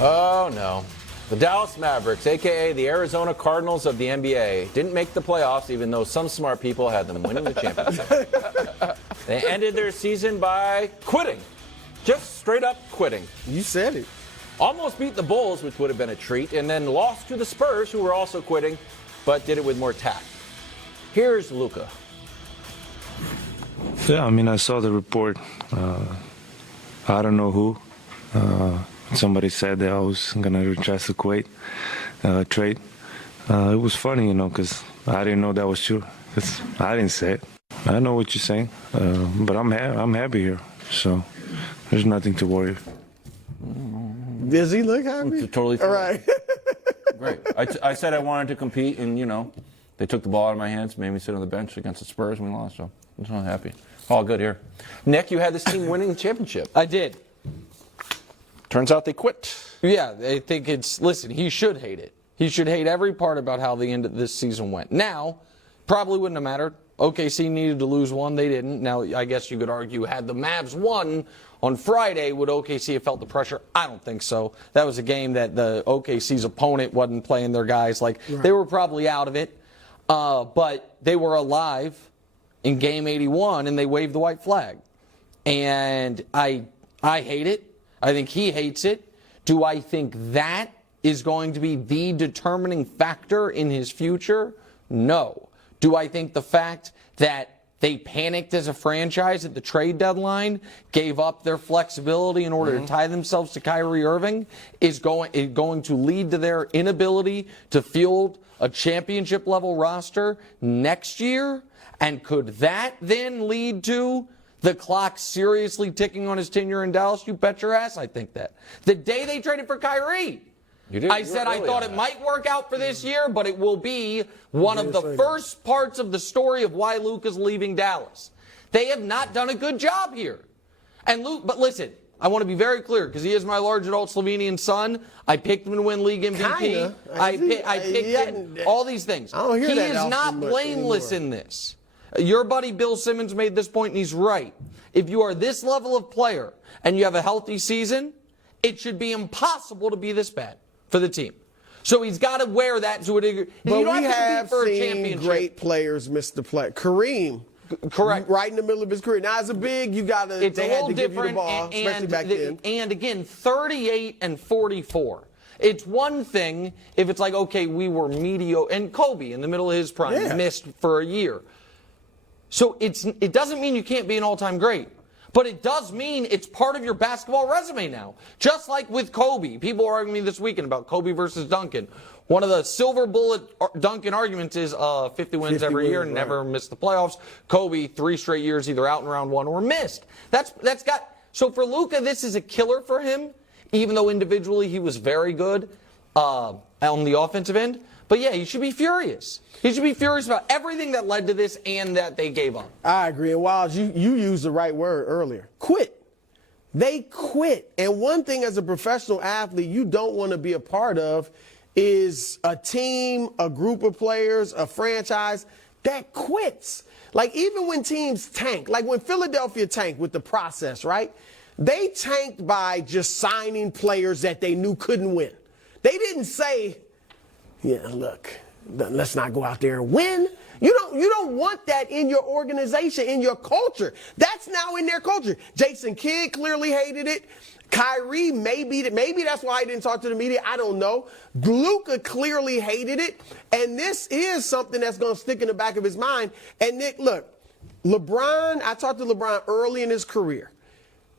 Oh, no. The Dallas Mavericks, a.k.a. the Arizona Cardinals of the NBA, didn't make the playoffs, even though some smart people had them winning the championship. They ended their season by quitting. Just straight up quitting. You said it. Almost beat the Bulls, which would have been a treat, and then lost to the Spurs, who were also quitting, but did it with more tact. Here's Luka. Yeah, I mean, I saw the report. I don't know who. Somebody said that I was going to request a trade. It was funny, because I didn't know that was true. I didn't say it. I know what you're saying, but I'm happy here, so there's nothing to worry. Does he look happy? Totally fine. All right. Great. I said I wanted to compete, and, they took the ball out of my hands, made me sit on the bench against the Spurs, and we lost, so I'm just not happy. All good here. Nick, you had this team winning the championship. I did. Turns out they quit. Yeah, I think listen, he should hate it. He should hate every part about how the end of this season went. Now, probably wouldn't have mattered. OKC needed to lose one. They didn't. Now, I guess you could argue, had the Mavs won on Friday, would OKC have felt the pressure? I don't think so. That was a game that the OKC's opponent wasn't playing their guys. They were probably out of it. But they were alive in game 81, and they waved the white flag. And I hate it. I think he hates it. Do I think that is going to be the determining factor in his future? No. Do I think the fact that they panicked as a franchise at the trade deadline, gave up their flexibility in order to tie themselves to Kyrie Irving, is going to lead to their inability to field a championship-level roster next year? And could that then lead to the clock seriously ticking on his tenure in Dallas? You bet your ass I think that. The day they traded for Kyrie, I said I thought it might work out for this year, but it will be one of the first parts of the story of why Luka's leaving Dallas. They have not done a good job here. But listen, I want to be very clear, because he is my large adult Slovenian son. I picked him to win league MVP. Kinda. I picked him, all these things. I don't hear he that is often not blameless anymore. in this. Your buddy Bill Simmons made this point, and he's right. If you are this level of player and you have a healthy season, it should be impossible to be this bad for the team. So he's got to wear that to a degree. But you don't we have to compete have for a seen championship. great players miss the play. Kareem. Correct. Right in the middle of his career. Now, as a big, they had to give you the ball, especially back then. And again, 38 and 44. It's one thing if it's like, okay, we were mediocre. And Kobe, in the middle of his prime, missed for a year. So it doesn't mean you can't be an all-time great. But it does mean it's part of your basketball resume now. Just like with Kobe. People are arguing this weekend about Kobe versus Duncan. One of the silver bullet Duncan arguments is 50 wins every year and never missed the playoffs. Kobe, 3 straight years either out in round 1 or missed. So for Luka, this is a killer for him, even though individually he was very good on the offensive end. But yeah, he should be furious. He should be furious about everything that led to this and that they gave up. I agree. And Wiles, you used the right word earlier. Quit. They quit. And one thing as a professional athlete you don't want to be a part of is a team, a group of players, a franchise that quits. Like even when teams tank, like when Philadelphia tanked with the process, right? They tanked by just signing players that they knew couldn't win. They didn't say, yeah, look, let's not go out there and win. You don't want that in your organization, in your culture. That's now in their culture. Jason Kidd clearly hated it. Kyrie, maybe that's why he didn't talk to the media. I don't know. Luka clearly hated it. And this is something that's going to stick in the back of his mind. And Nick, look, LeBron, I talked to LeBron early in his career.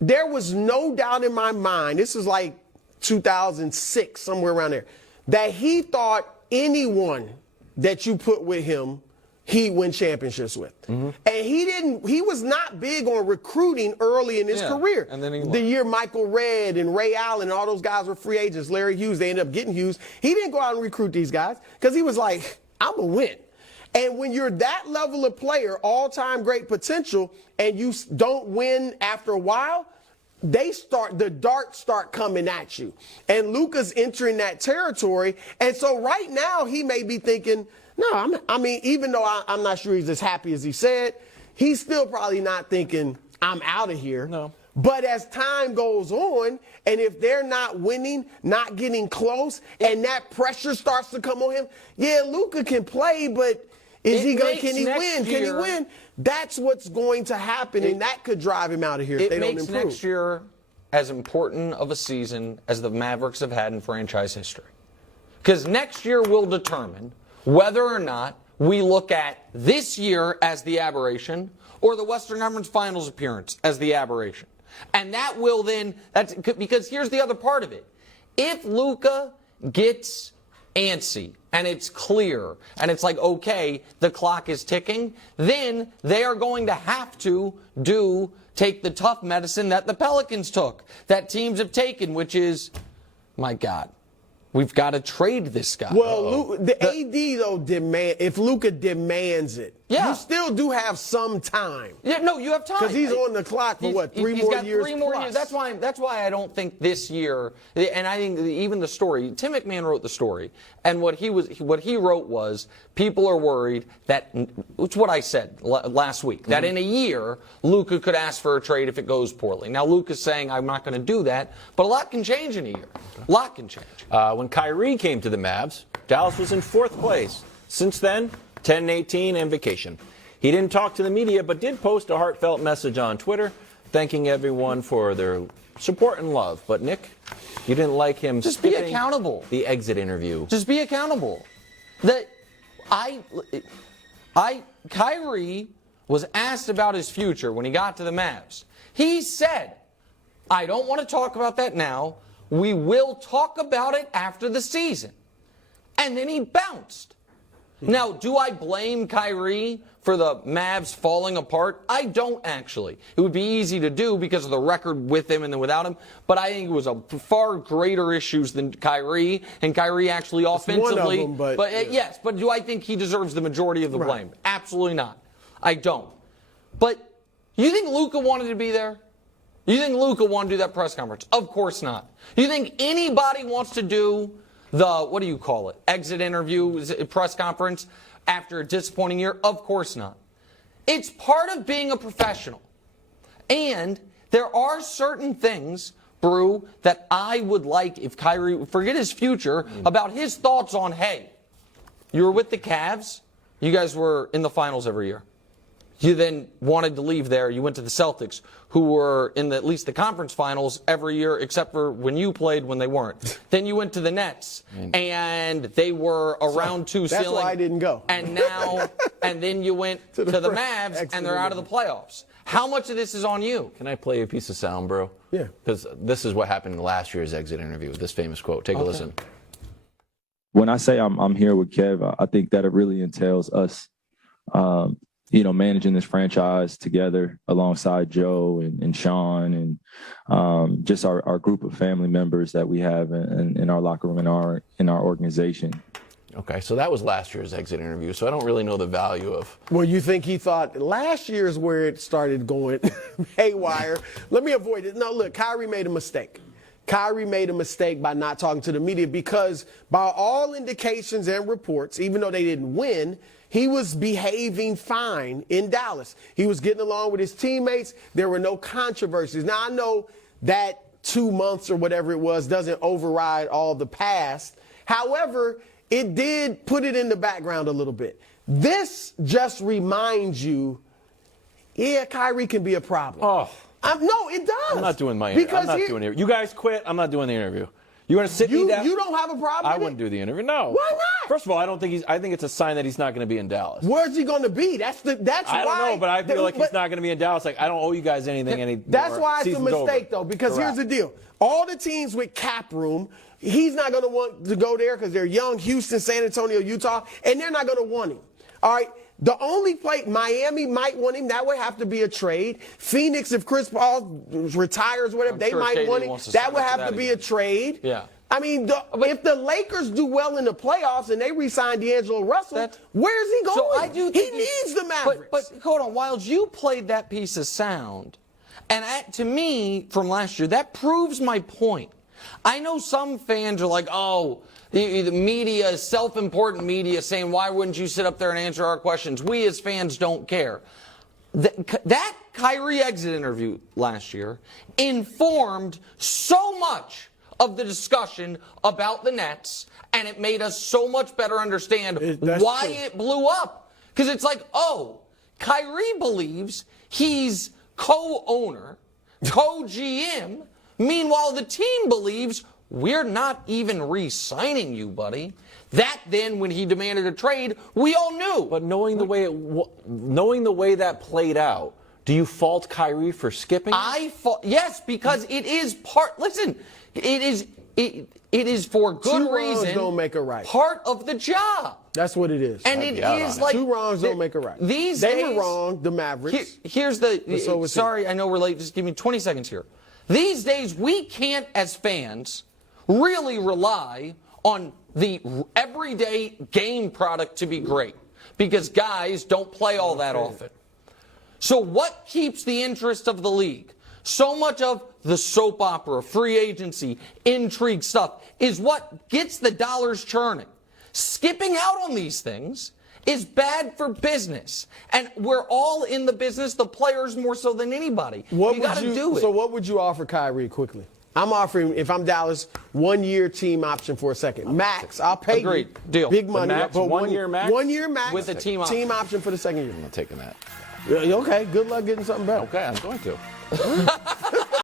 There was no doubt in my mind, this is like 2006, somewhere around there, that he thought anyone that you put with him, he'd win championships with. Mm-hmm. And he was not big on recruiting early in his career. And then the year Michael Redd and Ray Allen and all those guys were free agents, Larry Hughes, they ended up getting Hughes. He didn't go out and recruit these guys because he was like, I'm going to win. And when you're that level of player, all-time great potential, and you don't win after a while, the darts start coming at you. And Luka's entering that territory. And so right now he may be thinking, no, even though I'm not sure he's as happy as he said, he's still probably not thinking, I'm out of here. No. But as time goes on, and if they're not winning, not getting close, and that pressure starts to come on him, yeah, Luka can play, but can he win? Can he win? That's what's going to happen, and that could drive him out of here if they don't improve. It makes next year as important of a season as the Mavericks have had in franchise history. Because next year will determine whether or not we look at this year as the aberration or the Western Conference Finals appearance as the aberration. And that will then, because here's the other part of it. If Luka gets antsy and it's clear and it's like, okay, the clock is ticking, then they are going to have to take the tough medicine that the Pelicans took, that teams have taken, which is, my God, we've got to trade this guy. Well, AD, though, if Luka demands it, you still do have some time. Yeah, no, you have time. Because he's on the clock for, three more years? Three more years. That's why I don't think this year, and I think even the story, Tim McMahon wrote the story, and what he wrote was, people are worried that, it's what I said last week, that in a year, Luka could ask for a trade if it goes poorly. Now, Luka's saying, I'm not going to do that, but a lot can change in a year. A lot can change. When Kyrie came to the Mavs, Dallas was in 4th place. Since then, 10-18 and vacation. He didn't talk to the media, but did post a heartfelt message on Twitter, thanking everyone for their support and love. But Nick, you didn't like him. Just be accountable. The exit interview. Just be accountable. Kyrie was asked about his future when he got to the Mavs. He said, I don't want to talk about that now. We will talk about it after the season. And then he bounced. Now, do I blame Kyrie for the Mavs falling apart? I don't, actually. It would be easy to do because of the record with him and then without him. But I think it was a far greater issues than Kyrie. And Kyrie actually offensively. One of them, yes, but do I think he deserves the majority of the blame? Absolutely not. I don't. But you think Luka wanted to be there? You think Luka wanted to do that press conference? Of course not. You think anybody wants to do what do you call it? Exit interview, press conference after a disappointing year? Of course not. It's part of being a professional. And there are certain things, Brew, that I would like if Kyrie, forget his future, about his thoughts on, hey, you were with the Cavs. You guys were in the finals every year. You then wanted to leave there. You went to the Celtics, who were in at least the conference finals every year, except for when you played when they weren't. Then you went to the Nets, and they were around two ceiling. That's why I didn't go. And then you went to the Mavs, and they're out of the playoffs. How much of this is on you? Can I play a piece of sound, bro? Yeah. Because this is what happened in last year's exit interview, this famous quote. Take a listen. When I say I'm here with Kev, I think that it really entails us managing this franchise together alongside Joe and Sean and just our group of family members that we have in our locker room, in our organization. Okay, so that was last year's exit interview, so I don't really know the value of... Well, you think he thought last year's where it started going haywire. Let me avoid it. No, look, Kyrie made a mistake. Kyrie made a mistake by not talking to the media because by all indications and reports, even though they didn't win, he was behaving fine in Dallas. He was getting along with his teammates. There were no controversies. Now, I know that 2 months or whatever it was doesn't override all the past. However, it did put it in the background a little bit. This just reminds you, yeah, Kyrie can be a problem. Oh. No, it does. I'm not doing my interview. I'm not doing the interview. You guys quit. I'm not doing the interview. You want to sit me down? You don't have a problem I with wouldn't do the interview. No. Why not? First of all, I think it's a sign that he's not going to be in Dallas. Where's he going to be? That's I why. don't know, but I feel like he's not going to be in Dallas. Like, I don't owe you guys anything anymore. That's why it's a mistake, though, because Correct. here's the deal. All the teams with cap room, he's not going to want to go there because they're young, Houston, San Antonio, Utah, and they're not going to want him. All right? The only place Miami might want him, that would have to be a trade. Phoenix, if Chris Paul retires, whatever, they might want him. That would have to be a trade. Yeah. I mean, if the Lakers do well in the playoffs and they re-sign D'Angelo Russell, where's he going? So I do think he needs the Mavericks. But hold on, Wiles, you played that piece of sound. And to me, from last year, that proves my point. I know some fans are like, oh, the media, self-important media, saying, why wouldn't you sit up there and answer our questions? We as fans don't care. That Kyrie exit interview last year informed so much of the discussion about the Nets, and it made us so much better understand why it blew up. Because it's like, oh, Kyrie believes he's co-owner, co-GM. Meanwhile, the team believes we're not even re-signing you, buddy. That then, when he demanded a trade, we all knew. But knowing the way that played out, do you fault Kyrie for skipping? Yes, because it is part. Listen, it is for good reason. 2 wrongs don't make a right. Part of the job. That's what it is. And it is like 2 wrongs don't make a right. These they days, were wrong, the Mavericks. Here's the. So sorry, I know we're late. Just give me 20 seconds here. These days, we can't, as fans, really rely on the everyday game product to be great because guys don't play all that often. So what keeps the interest of the league? So much of the soap opera, free agency, intrigue stuff is what gets the dollars churning. Skipping out on these things is bad for business. And we're all in the business, the players more so than anybody. You got to do it. So what would you offer Kyrie quickly? I'm offering, if I'm Dallas, 1-year team option for a second. Max, I'll pay Agreed. you Deal. big money. max, but 1 year max? 1 year max. With a team option. Team option for the second year. I'm not taking that. Yeah, okay, good luck getting something better. Okay, I'm going to.